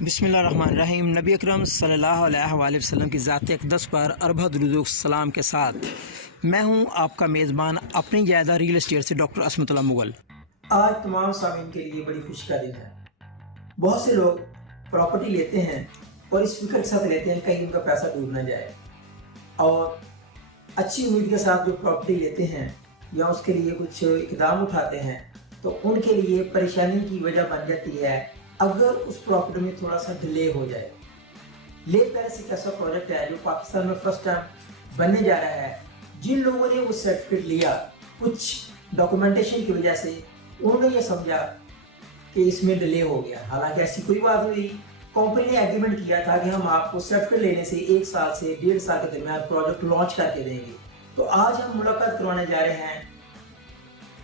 बिस्मिल्लाहिर्रहमानिर्रहीम। नबी अकरम सल्लल्लाहु अलैहि वसल्लम की ज़ात अक़दस पर अरबा दुरूद व सलाम के साथ मैं हूं आपका मेज़बान अपनी ज़्यादा रियल एस्टेट से डॉक्टर असमतुल्लाह मुगल। आज तमाम सामीन के लिए बड़ी खुशी का दिन है। बहुत से लोग प्रॉपर्टी लेते हैं और इस फिक्र के साथ लेते हैं कहीं उनका पैसा डूब ना जाए, और अच्छी उम्मीद के साथ जो प्रॉपर्टी लेते हैं या उसके लिए कुछ इकदाम उठाते हैं तो उनके लिए परेशानी की वजह बन जाती है अगर उस प्रॉपर्टी में थोड़ा सा डिले हो जाए। ले पैलेस एक ऐसा प्रोजेक्ट है जो पाकिस्तान में फर्स्ट टाइम बनने जा रहा है। जिन लोगों ने वो सर्टिफिकेट लिया कुछ डॉक्यूमेंटेशन की वजह से उन्होंने ये समझा कि इसमें डिले हो गया, हालांकि ऐसी कोई बात हुई। कंपनी ने एग्रीमेंट किया था कि हम आपको सर्टिफिकेट लेने से 1 साल से 1.5 साल के दरमियान प्रोजेक्ट लॉन्च करके देंगे। तो आज हम मुलाकात करवाने जा रहे हैं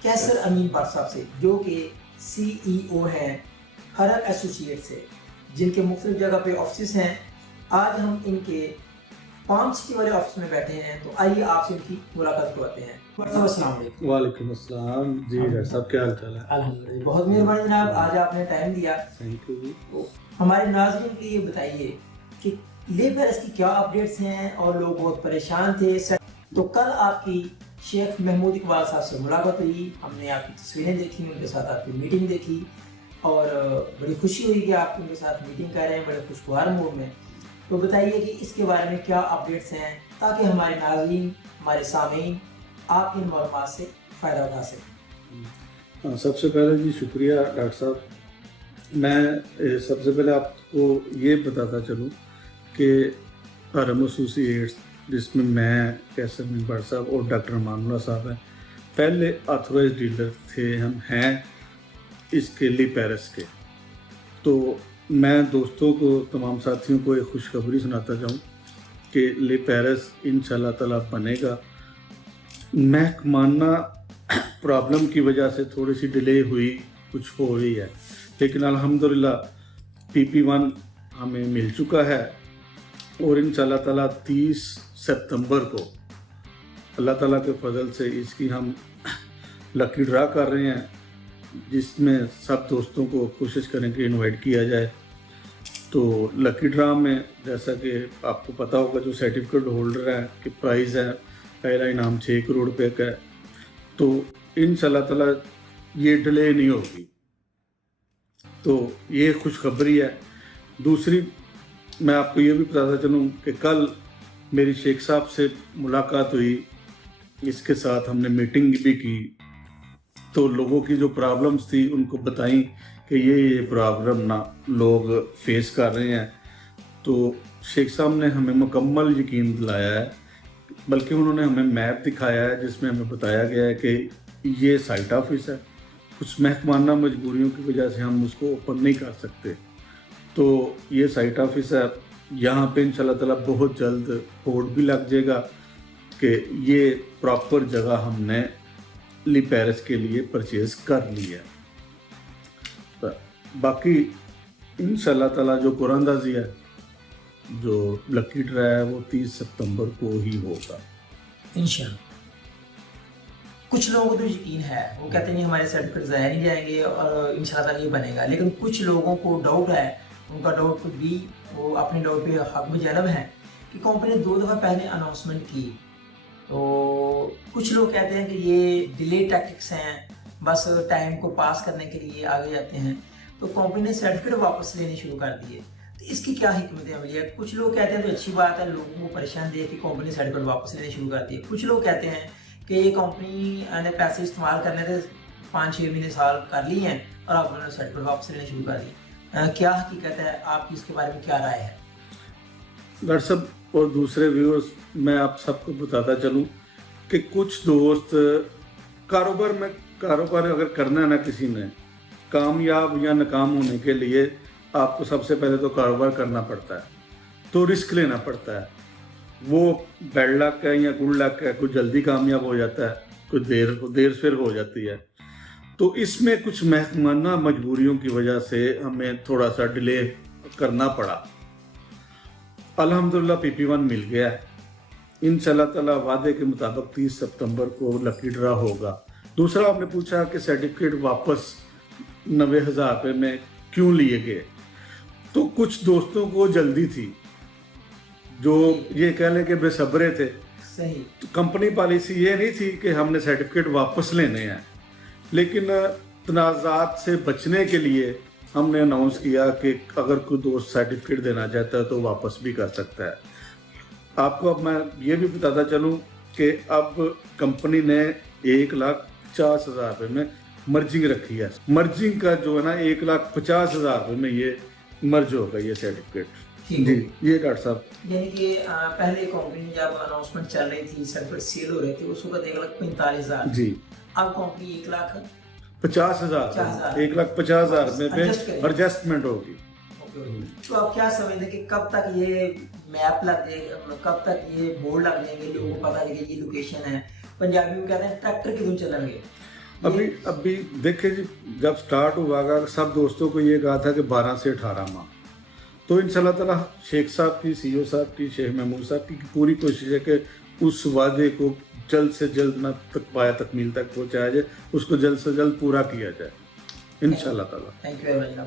कैसर अमीन भट्ट साहब से, जो कि CEO हैं हरर एसोसिएट से, जिनके मुख्तलिफ जगह पे ऑफिस हैं। आज हम इनके पाम सिटी वाले ऑफिस में बैठे हैं, तो आइए आपसे इनकी मुलाकात करवाते हैं। वालेकुम अस्सलाम जी, डॉक्टर साहब क्या हाल चाल है? अल्हम्दुलिल्लाह, बहुत मेहरबानी जनाब, आज आपने टाइम दिया। थैंक यू जी। तो हमारे नाज़रीन के लिए बताइए कि ले पैलेस की क्या अपडेट्स हैं, और लोग बहुत परेशान थे। तो कल आपकी शेख महमूद इकबाल साहब से मुलाकात हुई, हमने आपकी तस्वीरें देखी, उनके साथ आपकी मीटिंग देखी और बड़ी खुशी हुई कि आप उनके साथ मीटिंग कर रहे हैं बड़े खुशगवार मूड में। तो बताइए कि इसके बारे में क्या अपडेट्स हैं ताकि हमारे नाज़रीन, हमारे सामीन आपकी इन मालूमात से फ़ायदा उठा सकें। सबसे पहले जी शुक्रिया डॉक्टर साहब। मैं सबसे पहले आपको ये बताता चलूँ कि हरम एसोसिएट्स, जिसमें मैं कैसर अमीन भट्ट साहब और डॉक्टर मामला साहब हैं, पहले ऑथराइज डीलर थे, हम हैं इसके ले पैलेस के। तो मैं दोस्तों को, तमाम साथियों को एक खुशखबरी सुनाता जाऊँ कि ले पैलेस इंशाल्लाह ताला बनेगा। महकमाना प्रॉब्लम की वजह से थोड़ी सी डिले हुई, कुछ हो रही है, लेकिन अल्हम्दुलिल्लाह PP1 हमें मिल चुका है और इंशाल्लाह ताला 30 सितंबर को अल्लाह ताला के फजल से इसकी हम लकी ड्रा कर रहे हैं, जिसमें सब दोस्तों को कोशिश करें कि इनवाइट किया जाए। तो लकी ड्रा में जैसा कि आपको पता होगा, जो सर्टिफिकेट होल्डर है कि प्राइज़ है, पहला इनाम 6 करोड़ रुपये का है। तो इंशाल्लाह ताला ये डिले नहीं होगी, तो ये खुशखबरी है। दूसरी, मैं आपको ये भी बताता चलूँ कि कल मेरी शेख साहब से मुलाकात हुई, इसके साथ हमने मीटिंग भी की। तो लोगों की जो प्रॉब्लम्स थी उनको बताई कि ये प्रॉब्लम ना लोग फेस कर रहे हैं। तो शेख साहब ने हमें मुकम्मल यकीन दिलाया है, बल्कि उन्होंने हमें मैप दिखाया है जिसमें हमें बताया गया है कि ये साइट ऑफिस है, कुछ महकमाना मजबूरियों की वजह से हम उसको ओपन नहीं कर सकते। तो ये साइट ऑफिस है, यहाँ पे इंशाल्लाह ताला बहुत जल्द बोर्ड भी लग जाएगा कि ये प्रॉपर जगह हमने ले पैलेस के लिए परचेज कर ली है। तो बाकी इंशाल्लाह ताला जो कुरानदाजी है, जो लकी ड्रा है, वो 30 सितंबर को ही होगा इंशाल्लाह। कुछ लोगों को तो यकीन है, वो कहते हैं हमारे सर्टिफिकेट ज़ाया नहीं जाएंगे और इंशाल्लाह ये बनेगा, लेकिन कुछ लोगों को डाउट है। उनका डाउट कुछ भी, वो अपने डाउट पे हक में जनब है कि कंपनी ने 2 दफ़ा पहले अनाउंसमेंट की। तो कुछ लोग कहते हैं कि ये डिले टैक्टिक्स हैं, बस टाइम को पास करने के लिए आगे जाते हैं। तो कंपनी ने सर्टिफिकेट वापस लेने शुरू कर दिए, तो इसकी क्या हिकमत अमली है? कुछ लोग कहते हैं तो अच्छी बात है, लोगों को परेशान देख कि कंपनी ने सर्टिफिकेट वापस लेने शुरू कर दिए। कुछ लोग कहते हैं कि ये कंपनी ने पैसे इस्तेमाल करने थे, 5-6 महीने साल कर लिए हैं और अब उन्होंने सर्टिफिकेट वापस लेने शुरू कर दिए। क्या हकीकत है, आपकी इसके बारे में क्या राय है? डॉक्टर साहब और दूसरे व्यूअर्स, मैं आप सबको बताता चलूँ कि कुछ दोस्त कारोबार अगर करना है ना, किसी ने कामयाब या नाकाम होने के लिए आपको सबसे पहले तो कारोबार करना पड़ता है, तो रिस्क लेना पड़ता है। वो बैड लक है या गुड लक है, कोई जल्दी कामयाब हो जाता है, कोई देर फिर हो जाती है। तो इसमें कुछ महकमाना मजबूरियों की वजह से हमें थोड़ा सा डिले करना पड़ा। अल्हम्दुलिल्लाह PP1 मिल गया है, इंशाल्लाह ताला वादे के मुताबिक 30 सितंबर को लकी ड्रा होगा। दूसरा, आपने पूछा कि सर्टिफिकेट वापस 90,000 रुपये में क्यों लिए गए, तो कुछ दोस्तों को जल्दी थी, जो ये कह लें कि बेसब्रे थे। सही। तो कंपनी पॉलिसी ये नहीं थी कि हमने सर्टिफिकेट वापस लेने हैं, लेकिन तनाज़ात से बचने के लिए हमने अनाउंस किया कि अगर कोई दोस्त सर्टिफिकेट देना चाहता है तो वापस भी कर सकता है। आपको अब मैं ये भी बताता चलूँ कि अब कंपनी ने 1,50,000 रुपये में मर्जिंग रखी है। मर्जिंग का जो है ना 1,50,000 रुपये में ये मर्ज होगा ये सर्टिफिकेट। ठीक जी है। ये डॉक्टर साहब, यानी कि पहले कंपनी जब अनाउंसमेंट चल रही थी, सर्टिफिकेट सेल हो रहे थे, उस वक्त 1,45,000, जी अब कंपनी 1,50,000 1,50,000 में एडजस्टमेंट होगी। तो आप क्या समझते हैं कि कब तक ये मैप लग जाएगा, कब तक ये बोर्ड लग जाएंगे, लोगों को पता लगेगा ये लोकेशन है? पंजाबी में कहते हैं ट्रैक्टर की धुन चलेंगे। अभी देखिए जी, जब स्टार्ट हुआ था सब दोस्तों को ये कहा था कि 12 से 18 माह, तो इंशाल्लाह ताला शेख साहब की, सीईओ साहब की, शेख महमूद साहब की पूरी कोशिश है कि उस वादे को जल्द से जल्द ना तकमील तक पहुँचाया जाए, उसको जल्द से जल्द पूरा किया जाए इंशाल्लाह ताला। थैंक यू वेरी मच जनाब।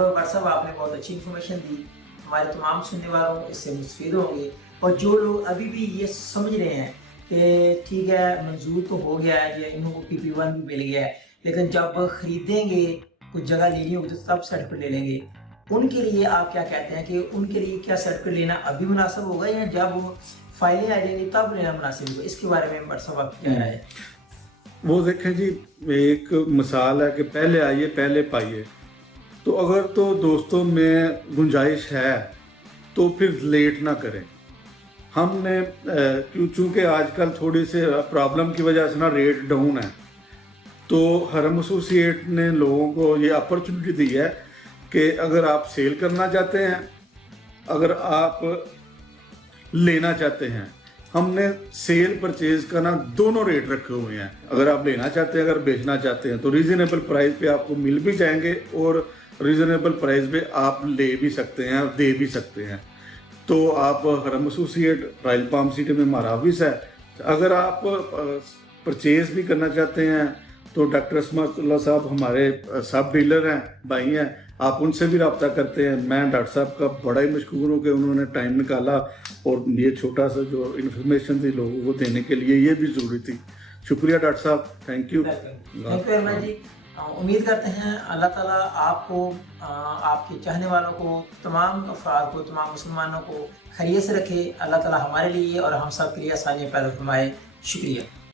व्हाट्सअप आपने बहुत अच्छी इन्फॉर्मेशन दी, हमारे तमाम सुनने वालों इससे मुस्तफीद होंगे। और जो लोग अभी भी ये समझ रहे हैं कि ठीक है मंजूर तो हो गया है, या इनको PP1 भी मिल गया है, लेकिन जब खरीदेंगे, कुछ जगह लेनी होगी तो तब सर्टिफिकेट ले लेंगे, उनके लिए आप क्या कहते हैं कि उनके लिए क्या सर्टिफिकेट लेना अभी मुनासिब होगा या जब वो फाइलें आ जाएंगी तब लेना मुनासिब होगा? इसके बारे में व्हाट्सअप आप क्या राय है? वो देखें जी, एक मिसाल है कि पहले आइए पहले पाइए। तो अगर तो दोस्तों में गुंजाइश है तो फिर लेट ना करें। हमने चूँकि आजकल थोड़ी से प्रॉब्लम की वजह से ना रेट डाउन है, तो हरम एसोसिएट ने लोगों को ये अपॉर्चुनिटी दी है कि अगर आप सेल करना चाहते हैं, अगर आप लेना चाहते हैं, हमने सेल परचेज का ना दोनों रेट रखे हुए हैं। अगर आप लेना चाहते हैं, अगर बेचना चाहते हैं तो रीजनेबल प्राइस पे आपको मिल भी जाएंगे और रीजनेबल प्राइस पे आप ले भी सकते हैं, दे भी सकते हैं। तो आप हरम एसोसिएट रॉयल पाम सिटी में हमारा ऑफिस है। अगर आप परचेज भी करना चाहते हैं तो डॉक्टर असमतुल्लाह साहब हमारे सब डीलर हैं, भाई हैं, आप उनसे भी रब्ता करते हैं। मैं डॉक्टर साहब का बड़ा ही मशकूर हूँ कि उन्होंने टाइम निकाला और ये छोटा सा जो इन्फॉर्मेशन थी लोगों को देने के लिए, ये भी ज़रूरी थी। शुक्रिया डॉक्टर साहब, thank you. Thank you very जी। उम्मीद करते हैं अल्लाह ताला आपको, आपके चाहने वालों को, तमाम अफराद को, तमाम मुसलमानों को खैरियत से रखे। अल्लाह ताला हमारे लिए और हम सब के लिए आसानियाँ पैदा फरमाए। शुक्रिया।